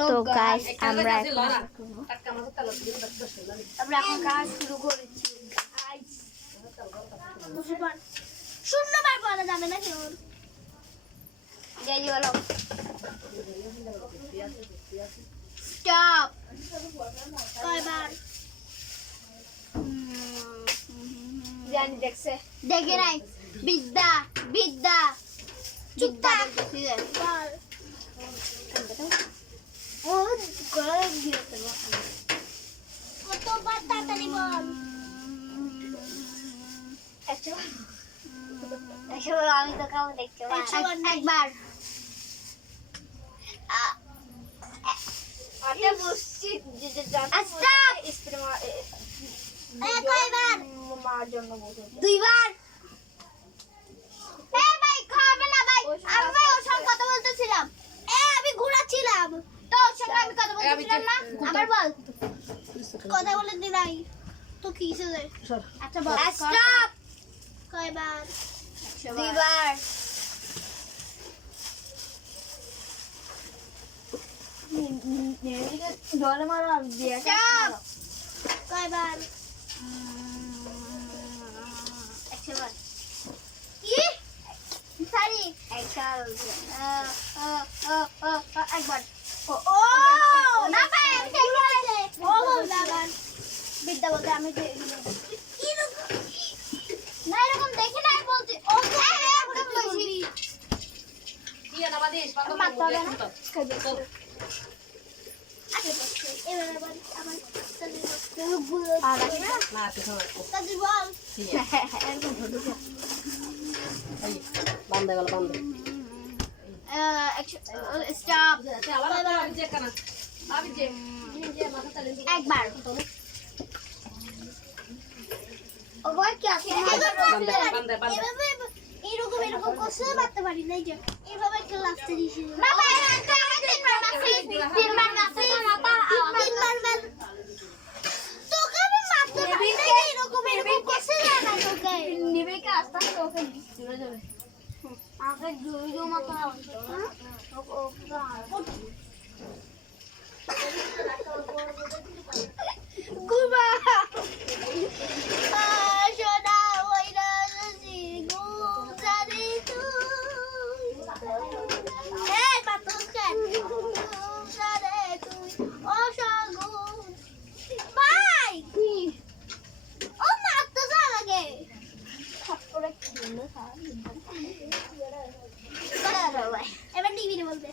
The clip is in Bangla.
তো গাইস আমরা এখন কাজ শুরু করেছি শূন্যবার বলা যাবে না কেমন যাই বলো স্টপ কয়বার জানি দেখছে দেখে নাই বিদ্যা বিদ্যা চুপটা ও গলা দিয়ে কতবার তাড়াতাড়ি বল একবার আমি তো কাউ দেখতে পাই একবার আরে বসছি যে জানা স্প্রে কয়বার মার জন্য বসে দুইবার এই ভাই খাবে না ভাই আমি ভাই ওর সঙ্গে কথা বলতেছিলাম আমি ঘোরাচ্ছিলাম তো ওর সঙ্গে আমি কথা বলতেছিলাম না আবার বল কথা বলে দি নাই তো কি হইছে আচ্ছা বল স্টপ কয়বার দুইবার ডলে মারো আর দিয়া কয়বার একবার কি সরি একবার একবার ও না ভাই আমি দেখে আইলে ও লাগান বিদ্যা বলতে আমি কি না এরকম দেখে নাই বলছি ও এরকম বলছি দিয়া না বাদিস পাতা মারতে হবে না এবার আবার আমার তাদের গুলো না তুই খাওয়া তাদের বল এরকম ছোট এই বান্দা গেল বান্দা স্টপ আবার আমি চেক করনা আমি যে মাথা তালে একবার ওই কি আছে এভাবে এরকম এরকম কষে মারতে পারি না যে এভাবে একটা লাগতে দিছি না ভাই তিনবার মারছি তোকে আমি মারতে পারি না এরকম এরকম কষে না তোকে নিবে কি আস্তে আস্তে তোকে চলে যাবে আগে দুই দু মাথা গুবা সোনা ওইরা যদি ঘুম জানি তুই এই বাতুস কেন ঘুম জানে তুই অসগুন ভাই ও মারতে যা লাগে এবার টিভি বলতে